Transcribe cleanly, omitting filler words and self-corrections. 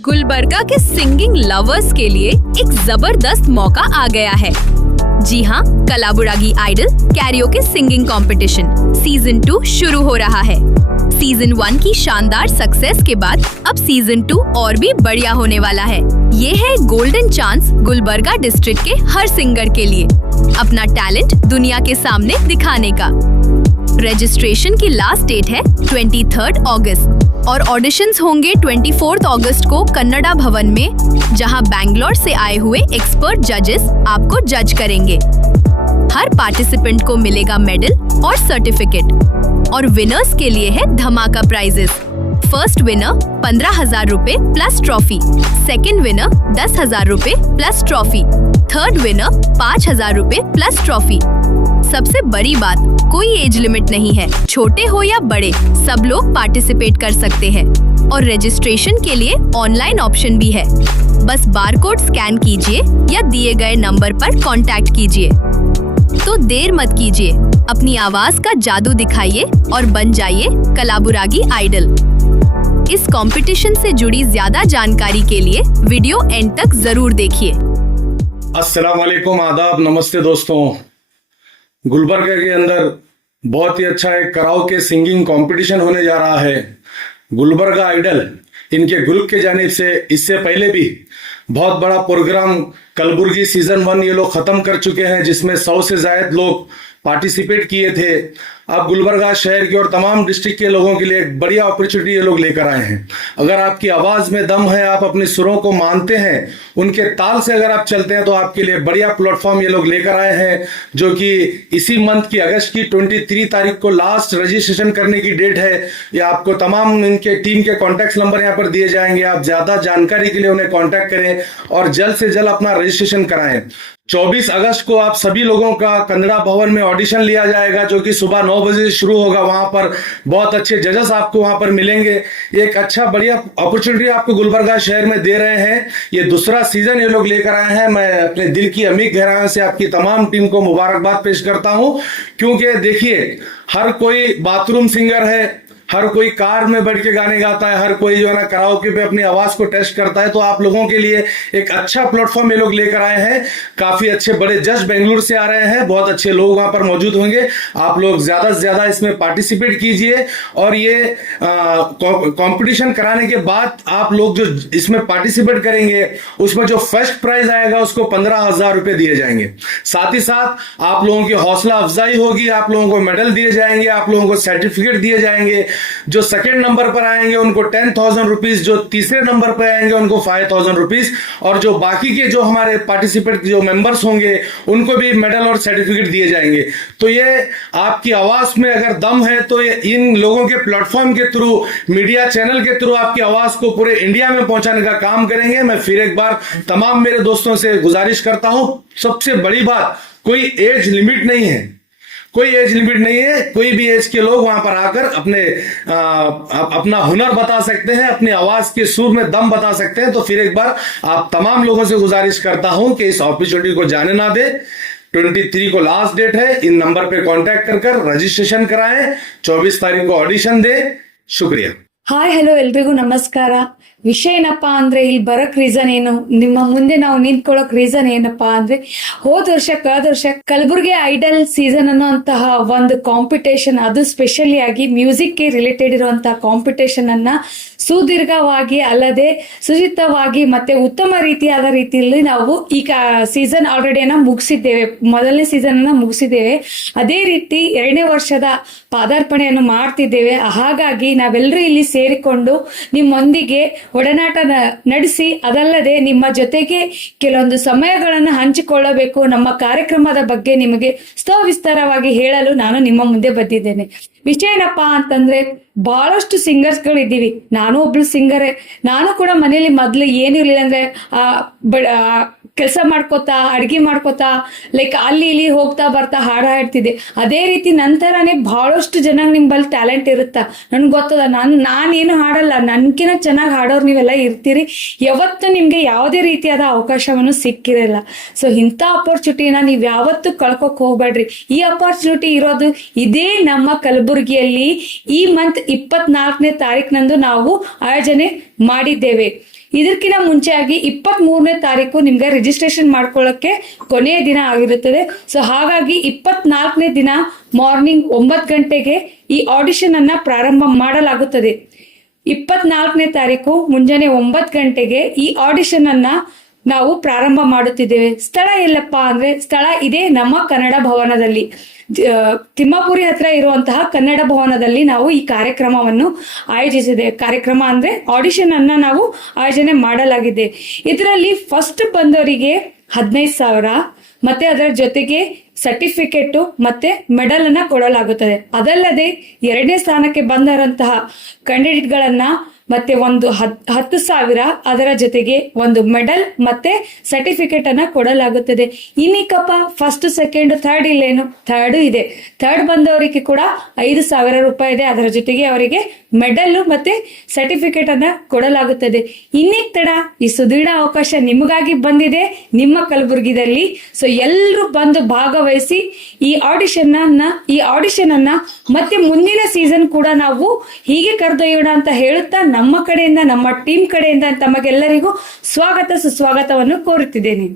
गुलबर्गा के singing lovers के लिए एक जबरदस्त मौका आ गया है। जी हाँ, Kalaburagi idol karaoke singing competition season 2 शुरू हो रहा है। सीजन 1 की शानदार सक्सेस के बाद अब सीजन 2 और भी बढ़िया होने वाला है। ये है गोल्डन चांस गुलबर्गा डिस्ट्रिक्ट के हर सिंगर के लिए अपना टैलेंट दुनिया के सामने दिखाने का। रजिस्ट्रेशन की लास्ट डेट है 23 अगस्त और ऑडिशंस होंगे 24 अगस्त को कन्नड़ा भवन में, जहां बैंगलोर से आए हुए एक्सपर्ट जजेस आपको जज करेंगे। हर पार्टिसिपेंट को मिलेगा मेडल और सर्टिफिकेट और विनर्स के लिए है धमाका प्राइजेस। फर्स्ट विनर 15,000 रुपए प्लस ट्रॉफी, सेकेंड विनर 10,000 रुपए प्लस ट्रॉफी, थर्ड विनर 5,000 रुपए प्लस ट्रॉफी। सबसे बड़ी बात, कोई एज लिमिट नहीं है, छोटे हो या बड़े सब लोग पार्टिसिपेट कर सकते हैं और रजिस्ट्रेशन के लिए ऑनलाइन ऑप्शन भी है। बस बारकोड स्कैन कीजिए या दिए गए नंबर पर कांटेक्ट कीजिए। तो देर मत कीजिए, अपनी आवाज का जादू दिखाइए और बन जाइए कलाबुरागी आइडल। इस कंपटीशन से जुड़ी ज्यादा जानकारी के लिए वीडियो एंड तक जरूर देखिए। अस्सलाम वालेकुम, आदाब, नमस्ते दोस्तों। गुलबर्गा के अंदर बहुत ही अच्छा एक कराओके सिंगिंग कंपटीशन होने जा रहा है। गुलबर्गा आइडल इनके ग्रुप के जानिब से इससे पहले भी बहुत बड़ा प्रोग्राम कलबुर्गी सीजन 1 ये लोग खत्म कर चुके हैं, जिसमें 100 से ज्यादा लोग पार्टिसिपेट किए थे। अब गुलबर्गा शहर के और तमाम डिस्ट्रिक्ट के लोगों के लिए एक बढ़िया अपॉर्चुनिटी ये लोग लेकर आए हैं। अगर आपकी आवाज में दम है, आप अपने सुरों को मानते हैं, उनके ताल से अगर आप चलते हैं, तो आपके लिए बढ़िया प्लेटफॉर्म ये लोग लेकर आए हैं, जो कि इसी मंथ की अगस्त की 23 तारीख को लास्ट रजिस्ट्रेशन करने की डेट है। ये आपको तमाम इनके टीम के कॉन्टैक्ट नंबर यहाँ पर दिए जाएंगे। आप ज्यादा जानकारी के लिए उन्हें कॉन्टैक्ट करें और जल्द से जल्द अपना रजिस्ट्रेशन कराएं। 24 अगस्त को आप सभी लोगों का कन्नड़ा भवन में ऑडिशन लिया जाएगा, जो कि सुबह 9 बजे से शुरू होगा। वहां पर बहुत अच्छे जजेस आपको वहां पर मिलेंगे। एक अच्छा बढ़िया अपॉर्चुनिटी आपको गुलबर्गा शहर में दे रहे हैं। ये दूसरा सीजन ये लोग लेकर आए हैं। मैं अपने दिल की अमीर गहराइयों से आपकी तमाम टीम को मुबारकबाद पेश करता हूं, क्योंकि देखिए, हर कोई बाथरूम सिंगर है, हर कोई कार में बैठ के गाने गाता है, हर कोई जो है ना कराओके पे अपनी आवाज को टेस्ट करता है। तो आप लोगों के लिए एक अच्छा प्लेटफॉर्म ये लोग लेकर आए हैं। काफी अच्छे बड़े जज बेंगलुरु से आ रहे हैं, बहुत अच्छे लोग वहां पर मौजूद होंगे। आप लोग ज्यादा से ज्यादा इसमें पार्टिसिपेट कीजिए और ये कंपटीशन कराने के बाद आप लोग जो इसमें पार्टिसिपेट करेंगे, उसमें जो फर्स्ट प्राइज आएगा उसको 15,000 रुपए दिए जाएंगे। साथ ही साथ आप लोगों की हौसला अफजाई होगी, आप लोगों को मेडल दिए जाएंगे, आप लोगों को सर्टिफिकेट दिए जाएंगे। जो सेकेंड नंबर पर आएंगे उनको 10,000 रुपीज, जो तीसरे नंबर पर आएंगे उनको 5,000 रुपीज, और जो बाकी के जो हमारे पार्टिसिपेंट जो मेंबर्स होंगे उनको भी मेडल और सर्टिफिकेट दिए जाएंगे। तो ये आपकी आवाज में अगर दम है, तो ये इन लोगों के प्लेटफॉर्म के थ्रू, मीडिया चैनल के थ्रू आपकी आवाज को पूरे इंडिया में पहुंचाने का काम करेंगे। मैं फिर एक बार तमाम मेरे दोस्तों से गुजारिश करता हूं, सबसे बड़ी बात, कोई एज लिमिट नहीं है, कोई एज लिमिट नहीं है। कोई भी एज के लोग वहां पर आकर अपना हुनर बता सकते हैं, अपनी आवाज के सुर में दम बता सकते हैं। तो फिर एक बार आप तमाम लोगों से गुजारिश करता हूं कि इस अपॉर्चुनिटी को जाने ना दे। 23 को लास्ट डेट है, इन नंबर पे कांटेक्ट कर रजिस्ट्रेशन कराएं। 24 तारीख को ऑडिशन दे। शुक्रिया। ಹಾಯ್ ಹಲೋ ಎಲ್ರಿಗೂ ನಮಸ್ಕಾರ. ವಿಷಯ ಏನಪ್ಪಾ ಅಂದ್ರೆ, ಇಲ್ಲಿ ಬರಕ್ ರೀಸನ್ ಏನು, ನಿಮ್ಮ ಮುಂದೆ ನಾವು ನಿಂತ್ಕೊಳ್ಳೋಕ್ ರೀಸನ್ ಏನಪ್ಪಾ ಅಂದ್ರೆ, ಕಳೆದ ವರ್ಷ ಕಲಬುರ್ಗಿ ಐಡಲ್ ಸೀಸನ್ ಅನ್ನುವಂತಹ ಒಂದು ಕಾಂಪಿಟೇಷನ್, ಅದು ಸ್ಪೆಷಲಿ ಆಗಿ ಮ್ಯೂಸಿಕ್ ಗೆ ರಿಲೇಟೆಡ್ ಇರುವಂತಹ ಕಾಂಪಿಟೇಷನ್ ಅನ್ನ ಸುದೀರ್ಘವಾಗಿ ಅಲ್ಲದೆ ಸುಚಿತವಾಗಿ ಮತ್ತೆ ಉತ್ತಮ ರೀತಿಯಾದ ರೀತಿಯಲ್ಲಿ ನಾವು ಈಗ ಸೀಸನ್ ಆಲ್ರೆಡಿ ಮುಗಿಸಿದ್ದೇವೆ. ಮೊದಲನೇ ಸೀಸನ್ ಅನ್ನ ಮುಗಿಸಿದ್ದೇವೆ. ಅದೇ ರೀತಿ 2ನೇ ವರ್ಷದ ಪಾದಾರ್ಪಣೆಯನ್ನು ಮಾಡ್ತಿದ್ದೇವೆ. ಹಾಗಾಗಿ ನಾವೆಲ್ಲರೂ ಇಲ್ಲಿ ಸೇರಿಕೊಂಡು ನಿಮ್ಮೊಂದಿಗೆ ಒಡನಾಟ ನಡೆಸಿ, ಅದಲ್ಲದೆ ನಿಮ್ಮ ಜೊತೆಗೆ ಕೆಲವೊಂದು ಸಮಯಗಳನ್ನು ಹಂಚಿಕೊಳ್ಳಬೇಕು. ನಮ್ಮ ಕಾರ್ಯಕ್ರಮದ ಬಗ್ಗೆ ನಿಮಗೆ ಸವಿಸ್ತಾರವಾಗಿ ಹೇಳಲು ನಾನು ನಿಮ್ಮ ಮುಂದೆ ಬಂದಿದ್ದೇನೆ. ವಿಷಯ ಏನಪ್ಪಾ ಅಂತಂದ್ರೆ, ಬಹಳಷ್ಟು ಸಿಂಗರ್ಸ್ ಗಳು ಇದ್ದೀವಿ. ನಾನು ಒಬ್ಳು ಸಿಂಗರೇ. ನಾನು ಕೂಡ ಮನೇಲಿ ಮೊದ್ಲು ಏನು ಇರ್ಲಿಲ್ಲ ಅಂದ್ರೆ ಕೆಲಸ ಮಾಡ್ಕೋತಾ, ಅಡ್ಗೆ ಮಾಡ್ಕೋತಾ, ಲೈಕ್ ಅಲ್ಲಿ ಇಲ್ಲಿ ಹೋಗ್ತಾ ಬರ್ತಾ ಹಾಡ ಹಾಡ್ತಿದ್ದೆ. ಅದೇ ರೀತಿ ನಂತರನೇ ಬಹಳಷ್ಟು ಜನ ನಿಮ್ಮಲ್ಲಿ ಟ್ಯಾಲೆಂಟ್ ಇರುತ್ತಾ, ನನ್ಗೆ ಗೊತ್ತದ, ನಾನೇನು ಹಾಡಲ್ಲ, ನನ್ಕಿನ ಚೆನ್ನಾಗಿ ಹಾಡೋರು ನೀವೆಲ್ಲ ಇರ್ತೀರಿ. ಯಾವತ್ತು ನಿಮ್ಗೆ ಯಾವುದೇ ರೀತಿಯಾದ ಅವಕಾಶವನ್ನು ಸಿಕ್ಕಿರಲ್ಲ. ಸೊ ಇಂಥ ಅಪರ್ಚುನಿಟಿನ ನೀವು ಯಾವತ್ತೂ ಕಳ್ಕೊಕ್ ಹೋಗ್ಬೇಡ್ರಿ. ಈ ಅಪರ್ಚುನಿಟಿ ಇರೋದು ಇದೇ ನಮ್ಮ ಕಲಬುರಗಿಯಲ್ಲಿ ಈ ಮಂತ್ 24ನೇ ತಾರೀಕಿನಂದು ನಾವು ಆಯೋಜನೆ ಮಾಡಿದ್ದೇವೆ. ಇದಕ್ಕಿಂತ ಮುಂಚೆಯಾಗಿ 23ನೇ ತಾರೀಕು ನಿಮ್ಗೆ ರಿಜಿಸ್ಟ್ರೇಷನ್ ಮಾಡ್ಕೊಳ್ಳೋಕೆ ಕೊನೆಯ ದಿನ ಆಗಿರುತ್ತದೆ. ಸೊ ಹಾಗಾಗಿ 24ನೇ ದಿನ ಮಾರ್ನಿಂಗ್ 9 ಗಂಟೆಗೆ ಈ ಆಡಿಷನ್ ಅನ್ನ ಪ್ರಾರಂಭ ಮಾಡಲಾಗುತ್ತದೆ. 24ನೇ ತಾರೀಕು ಮುಂಜಾನೆ 9 ಗಂಟೆಗೆ ಈ ಆಡಿಷನ್ ಅನ್ನ ನಾವು ಪ್ರಾರಂಭ ಮಾಡುತ್ತಿದ್ದೇವೆ. ಸ್ಥಳ ಎಲ್ಲಪ್ಪ ಅಂದ್ರೆ ಸ್ಥಳ ಇದೆ ನಮ್ಮ ಕನ್ನಡ ಭವನದಲ್ಲಿ, ತಿಮ್ಮಾಪುರಿ ಹತ್ರ ಇರುವಂತಹ ಕನ್ನಡ ಭವನದಲ್ಲಿ ನಾವು ಈ ಕಾರ್ಯಕ್ರಮವನ್ನು ಆಯೋಜಿಸಿದೆ. ಕಾರ್ಯಕ್ರಮ ಅಂದ್ರೆ ಆಡಿಷನ್ ಅನ್ನ ನಾವು ಆಯೋಜನೆ ಮಾಡಲಾಗಿದೆ. ಇದರಲ್ಲಿ ಫಸ್ಟ್ ಬಂದವರಿಗೆ 15,000 ಮತ್ತೆ ಅದರ ಜೊತೆಗೆ ಸರ್ಟಿಫಿಕೇಟ್ ಮತ್ತೆ ಮೆಡಲ್ ಅನ್ನ ಕೊಡಲಾಗುತ್ತದೆ. ಅದಲ್ಲದೆ 2ನೇ ಸ್ಥಾನಕ್ಕೆ ಬಂದರಂತಹ ಕ್ಯಾಂಡಿಡೇಟ್ ಗಳನ್ನ ಮತ್ತೆ ಒಂದು 10,000 ಅದರ ಜೊತೆಗೆ ಒಂದು ಮೆಡಲ್ ಮತ್ತೆ ಸರ್ಟಿಫಿಕೇಟ್ ಅನ್ನ ಕೊಡಲಾಗುತ್ತದೆ. ಇನ್ನಿಕಪ್ಪ ಫಸ್ಟ್ ಸೆಕೆಂಡ್ ಥರ್ಡ್ ಇಲ್ಲೇನು, ಥರ್ಡ್ ಇದೆ. ಥರ್ಡ್ ಬಂದವರಿಗೆ ಕೂಡ 5,000 ರೂಪಾಯಿ ಇದೆ. ಅದರ ಜೊತೆಗೆ ಅವರಿಗೆ ಮೆಡಲ್ ಮತ್ತೆ ಸರ್ಟಿಫಿಕೇಟ್ ಅನ್ನ ಕೊಡಲಾಗುತ್ತದೆ. ಇನ್ನೇಕ್ ತಡ, ಈ ಸುದೀರ್ಘ ಅವಕಾಶ ನಿಮಗಾಗಿ ಬಂದಿದೆ ನಿಮ್ಮ ಕಲಬುರಗಿದಲ್ಲಿ. ಸೊ ಎಲ್ಲರೂ ಬಂದು ಭಾಗವಹಿಸಿ ಈ ಆಡಿಷನ್ ಅನ್ನ ಮತ್ತೆ ಮುಂದಿನ ಸೀಸನ್ ಕೂಡ ನಾವು ಹೀಗೆ ಕರೆದೊಯ್ಯೋಣ ಅಂತ ಹೇಳುತ್ತಾ ನಮ್ಮ ಕಡೆಯಿಂದ, ನಮ್ಮ ಟೀಮ್ ಕಡೆಯಿಂದ ತಮಗೆಲ್ಲರಿಗೂ ಸ್ವಾಗತ ಸುಸ್ವಾಗತವನ್ನು ಕೋರುತ್ತಿದ್ದೇನೆ.